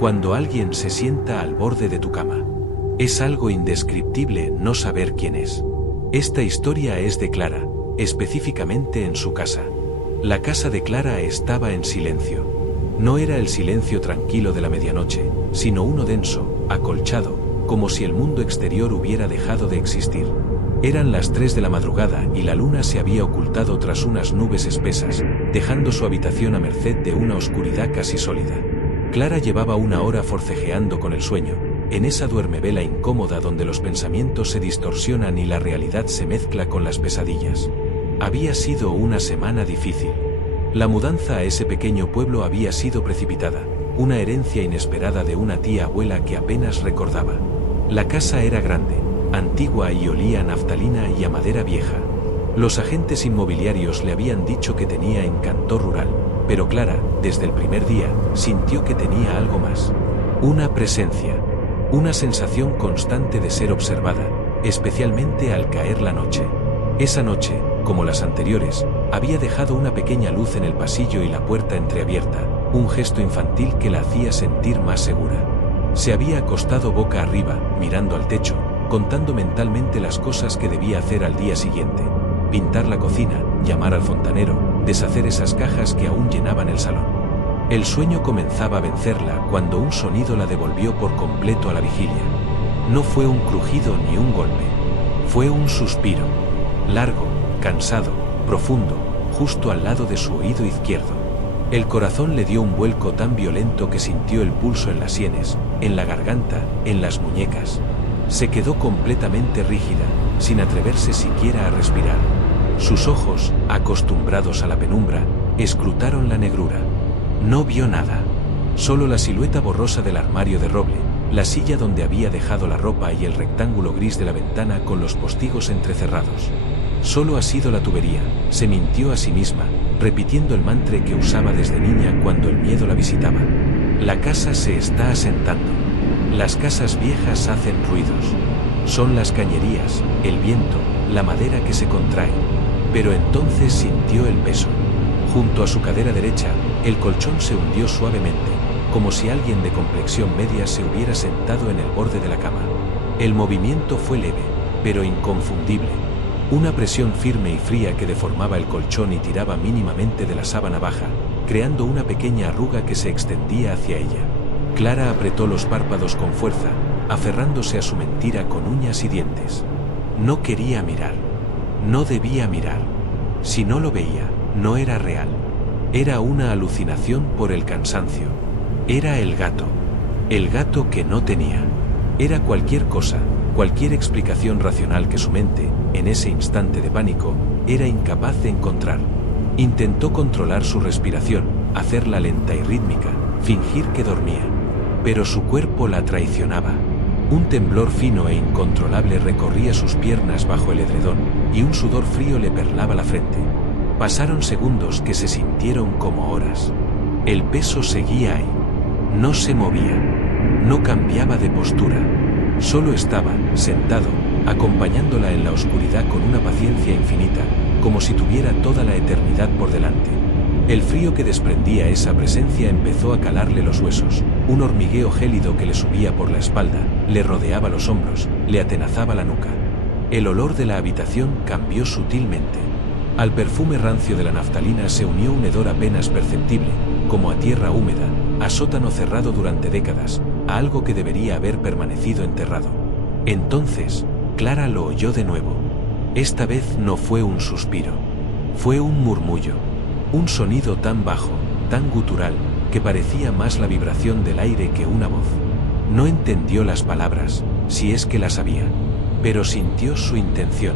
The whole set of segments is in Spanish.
Cuando alguien se sienta al borde de tu cama. Es algo indescriptible no saber quién es. Esta historia es de Clara, específicamente en su casa. La casa de Clara estaba en silencio. No era el silencio tranquilo de la medianoche, sino uno denso, acolchado, como si el mundo exterior hubiera dejado de existir. Eran las 3 de la madrugada y la luna se había ocultado tras unas nubes espesas, dejando su habitación a merced de una oscuridad casi sólida. Clara llevaba una hora forcejeando con el sueño, en esa duermevela incómoda donde los pensamientos se distorsionan y la realidad se mezcla con las pesadillas. Había sido una semana difícil. La mudanza a ese pequeño pueblo había sido precipitada, una herencia inesperada de una tía abuela que apenas recordaba. La casa era grande, antigua y olía a naftalina y a madera vieja. Los agentes inmobiliarios le habían dicho que tenía encanto rural, pero Clara, desde el primer día, sintió que tenía algo más. Una presencia. Una sensación constante de ser observada, especialmente al caer la noche. Esa noche, como las anteriores, había dejado una pequeña luz en el pasillo y la puerta entreabierta, un gesto infantil que la hacía sentir más segura. Se había acostado boca arriba, mirando al techo, contando mentalmente las cosas que debía hacer al día siguiente: pintar la cocina, llamar al fontanero, deshacer esas cajas que aún llenaban el salón. El sueño comenzaba a vencerla cuando un sonido la devolvió por completo a la vigilia. No fue un crujido ni un golpe. Fue un suspiro. Largo, cansado, profundo, justo al lado de su oído izquierdo. El corazón le dio un vuelco tan violento que sintió el pulso en las sienes, en la garganta, en las muñecas. Se quedó completamente rígida, sin atreverse siquiera a respirar. Sus ojos, acostumbrados a la penumbra, escrutaron la negrura. No vio nada. Solo la silueta borrosa del armario de roble, la silla donde había dejado la ropa y el rectángulo gris de la ventana con los postigos entrecerrados. Solo ha sido la tubería, se mintió a sí misma, repitiendo el mantra que usaba desde niña cuando el miedo la visitaba. La casa se está asentando. Las casas viejas hacen ruidos. Son las cañerías, el viento, la madera que se contrae. Pero entonces sintió el peso. Junto a su cadera derecha, el colchón se hundió suavemente, como si alguien de complexión media se hubiera sentado en el borde de la cama. El movimiento fue leve, pero inconfundible. Una presión firme y fría que deformaba el colchón y tiraba mínimamente de la sábana baja, creando una pequeña arruga que se extendía hacia ella. Clara apretó los párpados con fuerza, aferrándose a su mentira con uñas y dientes. No quería mirar. No debía mirar. Si no lo veía, no era real. Era una alucinación por el cansancio. Era el gato. El gato que no tenía. Era cualquier cosa, cualquier explicación racional que su mente, en ese instante de pánico, era incapaz de encontrar. Intentó controlar su respiración, hacerla lenta y rítmica, fingir que dormía. Pero su cuerpo la traicionaba. Un temblor fino e incontrolable recorría sus piernas bajo el edredón, y un sudor frío le perlaba la frente. Pasaron segundos que se sintieron como horas. El peso seguía ahí. No se movía. No cambiaba de postura. Solo estaba, sentado, acompañándola en la oscuridad con una paciencia infinita, como si tuviera toda la eternidad por delante. El frío que desprendía esa presencia empezó a calarle los huesos. Un hormigueo gélido que le subía por la espalda, le rodeaba los hombros, le atenazaba la nuca. El olor de la habitación cambió sutilmente. Al perfume rancio de la naftalina se unió un hedor apenas perceptible, como a tierra húmeda, a sótano cerrado durante décadas, a algo que debería haber permanecido enterrado. Entonces, Clara lo oyó de nuevo. Esta vez no fue un suspiro. Fue un murmullo. Un sonido tan bajo, tan gutural, que parecía más la vibración del aire que una voz. No entendió las palabras, si es que las sabía, pero sintió su intención.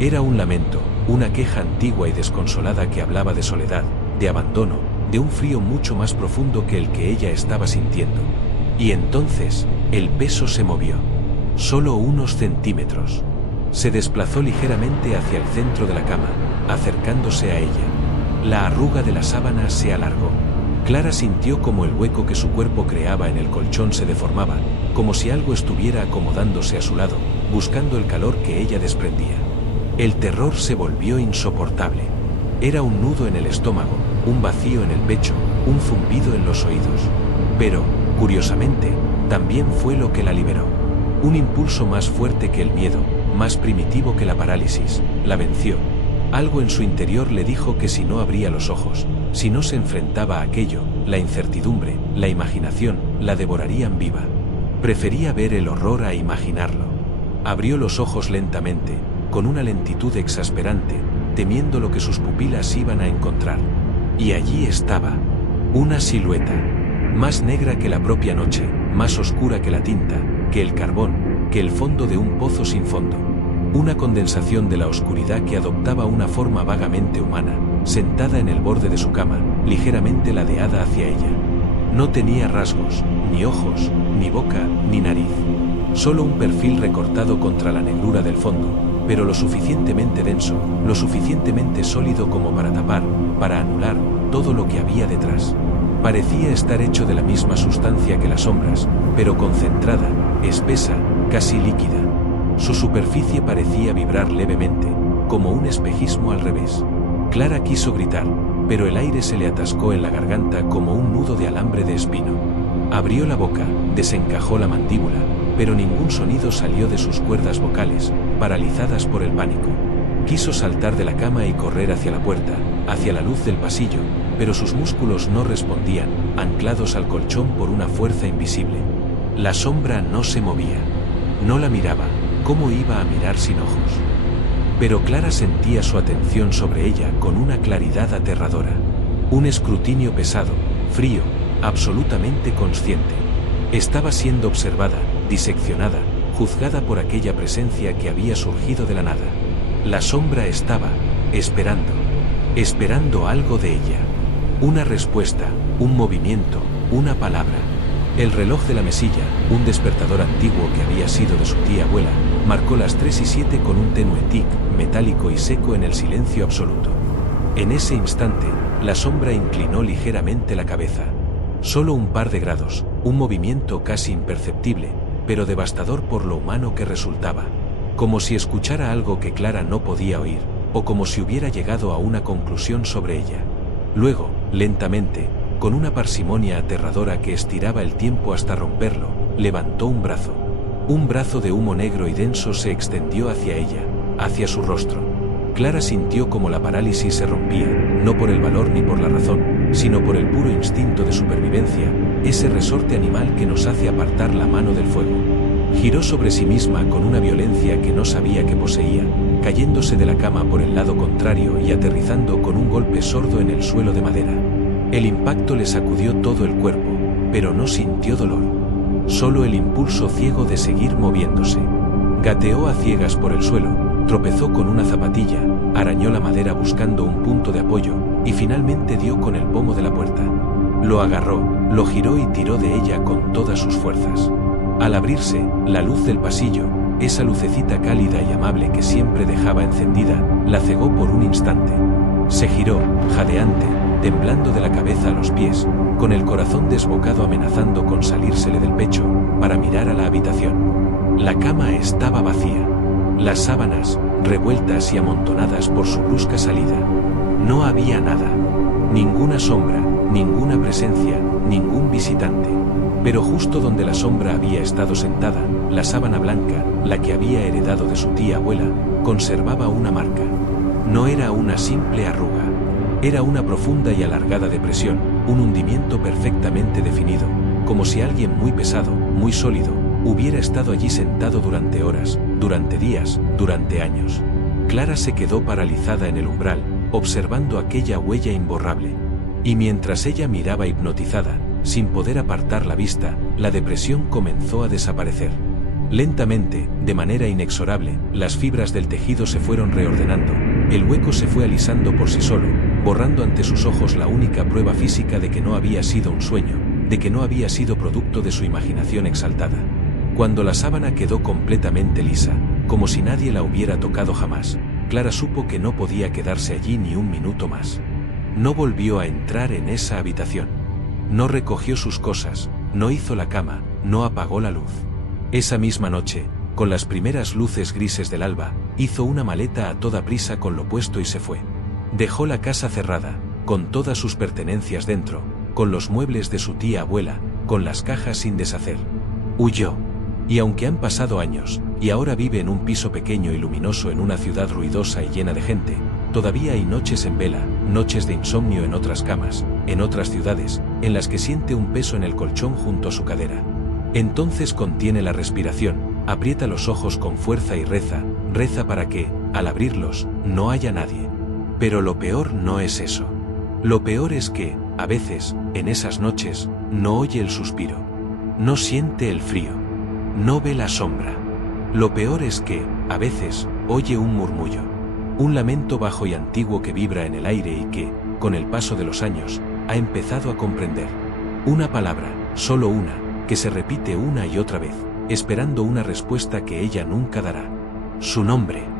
Era un lamento, una queja antigua y desconsolada que hablaba de soledad, de abandono, de un frío mucho más profundo que el que ella estaba sintiendo. Y entonces, el peso se movió. Solo unos centímetros. Se desplazó ligeramente hacia el centro de la cama, acercándose a ella. La arruga de la sábana se alargó. Clara sintió como el hueco que su cuerpo creaba en el colchón se deformaba, como si algo estuviera acomodándose a su lado, buscando el calor que ella desprendía. El terror se volvió insoportable. Era un nudo en el estómago, un vacío en el pecho, un zumbido en los oídos. Pero, Curiosamente, también fue lo que la liberó. Un impulso más fuerte que el miedo, más primitivo que la parálisis, la venció. Algo en su interior le dijo que si no abría los ojos, si no se enfrentaba a aquello, la incertidumbre, la imaginación, la devorarían viva. Prefería ver el horror a imaginarlo. Abrió los ojos lentamente, con una lentitud exasperante, temiendo lo que sus pupilas iban a encontrar. Y allí estaba. Una silueta. Más negra que la propia noche, más oscura que la tinta, que el carbón, que el fondo de un pozo sin fondo. Una condensación de la oscuridad que adoptaba una forma vagamente humana, sentada en el borde de su cama, ligeramente ladeada hacia ella. No tenía rasgos, ni ojos, ni boca, ni nariz. Solo un perfil recortado contra la negrura del fondo, pero lo suficientemente denso, lo suficientemente sólido como para tapar, para anular, todo lo que había detrás. Parecía estar hecho de la misma sustancia que las sombras, pero concentrada, espesa, casi líquida. Su superficie parecía vibrar levemente, como un espejismo al revés. Clara quiso gritar, pero el aire se le atascó en la garganta como un nudo de alambre de espino. Abrió la boca, desencajó la mandíbula, pero ningún sonido salió de sus cuerdas vocales, paralizadas por el pánico. Quiso saltar de la cama y correr hacia la puerta, hacia la luz del pasillo, pero sus músculos no respondían, anclados al colchón por una fuerza invisible. La sombra no se movía. No la miraba. ¿Cómo iba a mirar sin ojos? Pero Clara sentía su atención sobre ella con una claridad aterradora. Un escrutinio pesado, frío, absolutamente consciente. Estaba siendo observada, diseccionada, juzgada por aquella presencia que había surgido de la nada. La sombra estaba, esperando algo de ella. Una respuesta, un movimiento, una palabra. El reloj de la mesilla, un despertador antiguo que había sido de su tía abuela, marcó las 3:07 con un tenue tic, metálico y seco en el silencio absoluto. En ese instante, la sombra inclinó ligeramente la cabeza. Solo un par de grados, un movimiento casi imperceptible, pero devastador por lo humano que resultaba. Como si escuchara algo que Clara no podía oír, o como si hubiera llegado a una conclusión sobre ella. Luego, lentamente, con una parsimonia aterradora que estiraba el tiempo hasta romperlo, levantó un brazo. Un brazo de humo negro y denso se extendió hacia ella, hacia su rostro. Clara sintió como la parálisis se rompía, no por el valor ni por la razón, sino por el puro instinto de supervivencia, ese resorte animal que nos hace apartar la mano del fuego. Giró sobre sí misma con una violencia que no sabía que poseía, cayéndose de la cama por el lado contrario y aterrizando con un golpe sordo en el suelo de madera. El impacto le sacudió todo el cuerpo, pero no sintió dolor. Solo el impulso ciego de seguir moviéndose. Gateó a ciegas por el suelo, tropezó con una zapatilla, arañó la madera buscando un punto de apoyo, y finalmente dio con el pomo de la puerta. Lo agarró, lo giró y tiró de ella con todas sus fuerzas. Al abrirse, la luz del pasillo, esa lucecita cálida y amable que siempre dejaba encendida, la cegó por un instante. Se giró, jadeante, temblando de la cabeza a los pies, con el corazón desbocado amenazando con salírsele del pecho, para mirar a la habitación. La cama estaba vacía. Las sábanas, revueltas y amontonadas por su brusca salida. No había nada. Ninguna sombra, ninguna presencia, ningún visitante. Pero justo donde la sombra había estado sentada, la sábana blanca, la que había heredado de su tía abuela, conservaba una marca. No era una simple arruga. Era una profunda y alargada depresión, un hundimiento perfectamente definido, como si alguien muy pesado, muy sólido, hubiera estado allí sentado durante horas, durante días, durante años. Clara se quedó paralizada en el umbral, observando aquella huella imborrable. Y mientras ella miraba hipnotizada, sin poder apartar la vista, la depresión comenzó a desaparecer. Lentamente, de manera inexorable, las fibras del tejido se fueron reordenando, el hueco se fue alisando por sí solo, borrando ante sus ojos la única prueba física de que no había sido un sueño, de que no había sido producto de su imaginación exaltada. Cuando la sábana quedó completamente lisa, como si nadie la hubiera tocado jamás, Clara supo que no podía quedarse allí ni un minuto más. No volvió a entrar en esa habitación. No recogió sus cosas, no hizo la cama, no apagó la luz. Esa misma noche, con las primeras luces grises del alba, hizo una maleta a toda prisa con lo puesto y se fue. Dejó la casa cerrada, con todas sus pertenencias dentro, con los muebles de su tía abuela, con las cajas sin deshacer. Huyó. Y aunque han pasado años, y ahora vive en un piso pequeño y luminoso en una ciudad ruidosa y llena de gente, todavía hay noches en vela, noches de insomnio en otras camas, en otras ciudades, en las que siente un peso en el colchón junto a su cadera. Entonces contiene la respiración, aprieta los ojos con fuerza y reza para que, al abrirlos, no haya nadie. Pero lo peor no es eso. Lo peor es que, a veces, en esas noches, no oye el suspiro. No siente el frío. No ve la sombra. Lo peor es que, a veces, oye un murmullo. Un lamento bajo y antiguo que vibra en el aire y que, con el paso de los años, ha empezado a comprender. Una palabra, solo una, que se repite una y otra vez, esperando una respuesta que ella nunca dará. Su nombre.